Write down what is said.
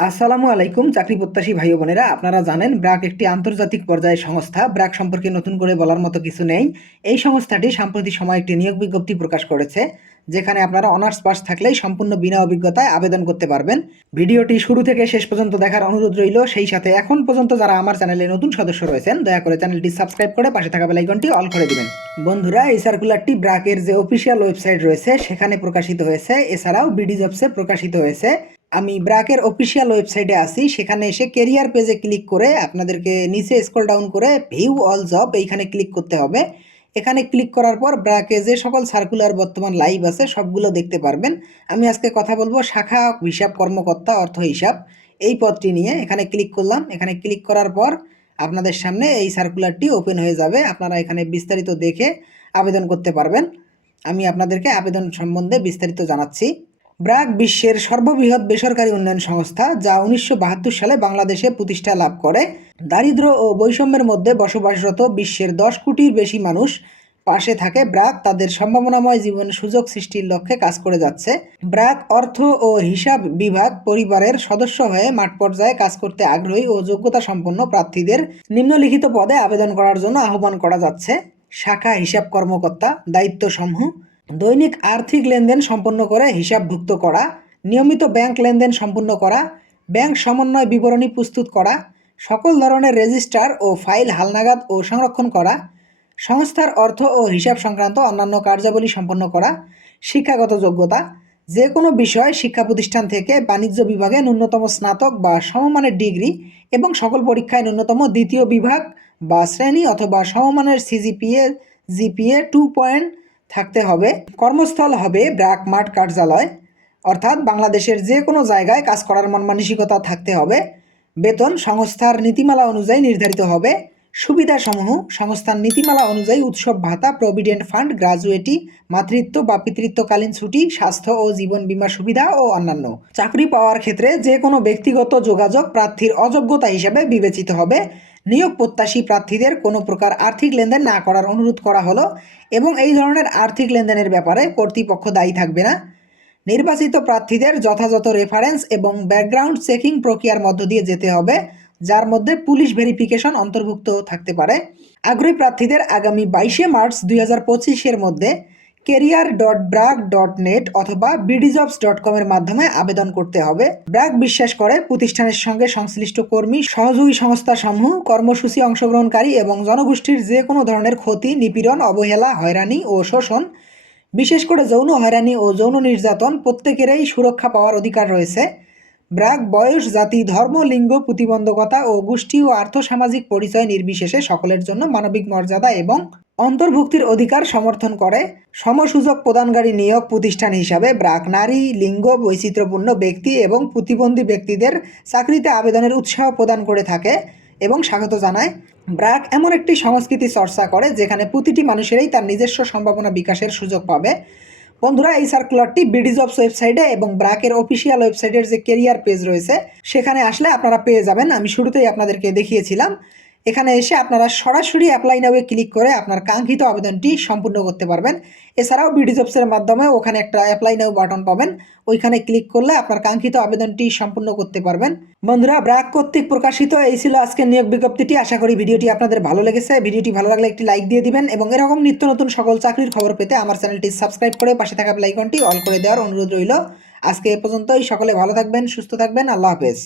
আসসালামু আলাইকুম, চাকরি প্রত্যাশী ভাই বোনেরা। আপনারা জানেন, ব্র্যাক একটি আন্তর্জাতিক পর্যায়ের সংস্থা। ব্র্যাক সম্পর্কে নতুন করে বলার মতো কিছু নেই। এই সংস্থাটি সাম্প্রতিক সময় একটি নিয়োগ বিজ্ঞপ্তি প্রকাশ করেছে, যেখানে আপনারা অনার্স পাস থাকলেই সম্পূর্ণ বিনা অভিজ্ঞতায় আবেদন করতে পারবেন। ভিডিওটি শুরু থেকে শেষ পর্যন্ত দেখার অনুরোধ রইল। সেই সাথে এখন পর্যন্ত যারা আমার চ্যানেলে নতুন সদস্য রয়েছেন, দয়া করে চ্যানেলটি সাবস্ক্রাইব করে পাশে থাকা বেলাইকনটি অল করে দিবেন। বন্ধুরা, এই সার্কুলারটি ব্র্যাকের যে অফিসিয়াল ওয়েবসাইট রয়েছে, সেখানে প্রকাশিত হয়েছে। এছাড়াও বিডি জবসে প্রকাশিত হয়েছে। আমি ব্র্যাকের অফিসিয়াল ওয়েবসাইটে আসি সেখানে এসে কেরিয়ার পেজে ক্লিক করে আপনাদেরকে নিচে স্ক্রল ডাউন করে ভিউ অল জব এইখানে ক্লিক করতে হবে। এখানে ক্লিক করার পর ব্র্যাকে যে সকল সার্কুলার বর্তমান লাইভ আছে সবগুলো দেখতে পারবেন। আমি আজকে কথা বলব শাখা, হিসাব, কর্মকর্তা, অর্থ, হিসাব। এই পদটি নিয়ে এখানে ক্লিক করলাম। এখানে ক্লিক করার পর আপনাদের সামনে এই সার্কুলারটি ওপেন হয়ে যাবে। আপনারা এখানে বিস্তারিত দেখে আবেদন করতে পারবেন। আমি আপনাদেরকে আবেদন সম্বন্ধে বিস্তারিত জানাচ্ছি। ব্র্যাক বিশ্বের সর্ববৃহৎ বেসরকারি উন্নয়ন সংস্থা, যা উনিশশো বাহাত্তর সালে বাংলাদেশে প্রতিষ্ঠা লাভ করে। দারিদ্র্য ও বৈষম্যের মধ্যে বসবাসরত বিশ্বের দশ কোটির বেশি মানুষ পাশে থাকে ব্র্যাক, তাদের সম্ভাবনাময় জীবন সুযোগ সৃষ্টির লক্ষ্যে কাজ করে যাচ্ছে। ব্র্যাক অর্থ ও হিসাব বিভাগ পরিবারের সদস্য হয়ে মাঠ পর্যায়ে কাজ করতে আগ্রহী ও যোগ্যতা সম্পন্ন প্রার্থীদের নিম্নলিখিত পদে আবেদন করার জন্য আহ্বান করা যাচ্ছে। শাখা হিসাব কর্মকর্তা, দায়িত্বসমূহ দৈনিক আর্থিক লেনদেন সম্পন্ন করে হিসাবভুক্ত করা, নিয়মিত ব্যাংক লেনদেন সম্পন্ন করা, ব্যাংক সমন্বয় বিবরণী প্রস্তুত করা, সকল ধরনের রেজিস্টার ও ফাইল হালনাগাদ ও সংরক্ষণ করা, সংস্থার অর্থ ও হিসাব সংক্রান্ত অন্যান্য কার্যাবলী সম্পন্ন করা, শিক্ষাগত যোগ্যতা যে কোনো বিষয় শিক্ষা প্রতিষ্ঠান থেকে বাণিজ্য বিভাগে ন্যূনতম স্নাতক বা সমমানের ডিগ্রি এবং সকল পরীক্ষায় ন্যূনতম দ্বিতীয় বিভাগ বা শ্রেণি অথবা সমমানের সিজিপিএ, জিপিএ, টু পয়েন্ট থাকতে হবে। কর্মস্থল হবে ব্র্যাক মাঠ কার্যালয়। অর্থাৎ বাংলাদেশের যে কোনো জায়গায় কাজ করার মন মানসিকতা থাকতে হবে। বেতন সংস্থার নীতিমালা অনুযায়ী নির্ধারিত হবে। সুবিধাসমূহ সংস্থার নীতিমালা অনুযায়ী উৎসব ভাতা, প্রভিডেন্ট ফান্ড, গ্রাজুয়েটি, মাতৃত্ব বা পিতৃত্বকালীন ছুটি, স্বাস্থ্য ও জীবন বীমা সুবিধা ও অন্যান্য। চাকরি পাওয়ার ক্ষেত্রে যে কোনো ব্যক্তিগত যোগাযোগ প্রার্থীর অযোগ্যতা হিসাবে বিবেচিত হবে। নিয়োগ প্রত্যাশী প্রার্থীদের কোনো প্রকার আর্থিক লেনদেন না করার অনুরোধ করা হলো এবং এই ধরনের আর্থিক লেনদেনের ব্যাপারে কর্তৃপক্ষ দায়ী থাকবে না। নির্বাচিত প্রার্থীদের যথাযথ রেফারেন্স এবং ব্যাকগ্রাউন্ড চেকিং প্রক্রিয়ার মধ্য দিয়ে যেতে হবে, যার মধ্যে পুলিশ ভেরিফিকেশন অন্তর্ভুক্ত থাকতে পারে। আগ্রহী প্রার্থীদের আগামী বাইশে মার্চ দুই হাজার পঁচিশের মধ্যে career dot BRAC dot net অথবা বিডিজবস ডট কমের মাধ্যমে আবেদন করতে হবে। ব্র্যাক বিশ্বাস করে, প্রতিষ্ঠানের সঙ্গে সংশ্লিষ্ট কর্মী, সহযোগী সংস্থা সমূহ কর্মসূচি অংশগ্রহণকারী এবং জনগোষ্ঠীর যে কোনো ধরনের ক্ষতি, নিপীড়ন, অবহেলা, হয়রানি ও শোষণ, বিশেষ করে যৌন হয়রানি ও যৌন নির্যাতন প্রত্যেকেরই সুরক্ষা পাওয়ার অধিকার রয়েছে। ব্র্যাক বয়স, জাতি, ধর্ম, লিঙ্গ, প্রতিবন্ধকতা ও গোষ্ঠী ও আর্থসামাজিক পরিচয় নির্বিশেষে সকলের জন্য মানবিক মর্যাদা এবং অন্তর্ভুক্তির অধিকার সমর্থন করে। সমসুযোগ প্রদানকারী নিয়োগ প্রতিষ্ঠান হিসাবে ব্রাক নারী, লিঙ্গ, বৈচিত্র্যপূর্ণ ব্যক্তি এবং প্রতিবন্ধী ব্যক্তিদের চাকরিতে আবেদনের উৎসাহ প্রদান করে থাকে এবং স্বাগত জানায়। ব্রাক এমন একটি সংস্কৃতি চর্চা করে যেখানে প্রতিটি মানুষেরই তার নিজস্ব সম্ভাবনা বিকাশের সুযোগ পাবে। বন্ধুরা, এই সার্কুলারটি বিডি জবস ওয়েবসাইটে এবং ব্রাকের অফিসিয়াল ওয়েবসাইটের যে কেরিয়ার পেজ রয়েছে, সেখানে আসলে আপনারা পেয়ে যাবেন। আমি শুরুতেই আপনাদেরকে দেখিয়েছিলাম এখানে এসে আপনারা সরাসরি অ্যাপ্লাই নাওয়ে ক্লিক করে আপনার কাঙ্ক্ষিত আবেদনটি সম্পূর্ণ করতে পারবেন। এছাড়াও বিডি জবসের মাধ্যমে ওখানে একটা অ্যাপ্লাই নাও বাটন পাবেন। ওইখানে ক্লিক করলে আপনার কাঙ্ক্ষিত আবেদনটি সম্পূর্ণ করতে পারবেন। বন্ধুরা, ব্রাক কর্তৃক প্রকাশিত এই ছিল আজকের নিয়োগ বিজ্ঞপ্তিটি। আশা করি ভিডিওটি আপনাদের ভালো লেগেছে। ভিডিওটি ভালো লাগলে একটি লাইক দিয়ে দিবেন এবং এরকম নিত্য নতুন সকল চাকরির খবর পেতে আমার চ্যানেলটি সাবস্ক্রাইব করে পাশে থাকা বেলাইকনটি অল করে দেওয়ার অনুরোধ রইল। আজকে এ পর্যন্তই। সকলে ভালো থাকবেন, সুস্থ থাকবেন। আল্লাহ হাফেজ।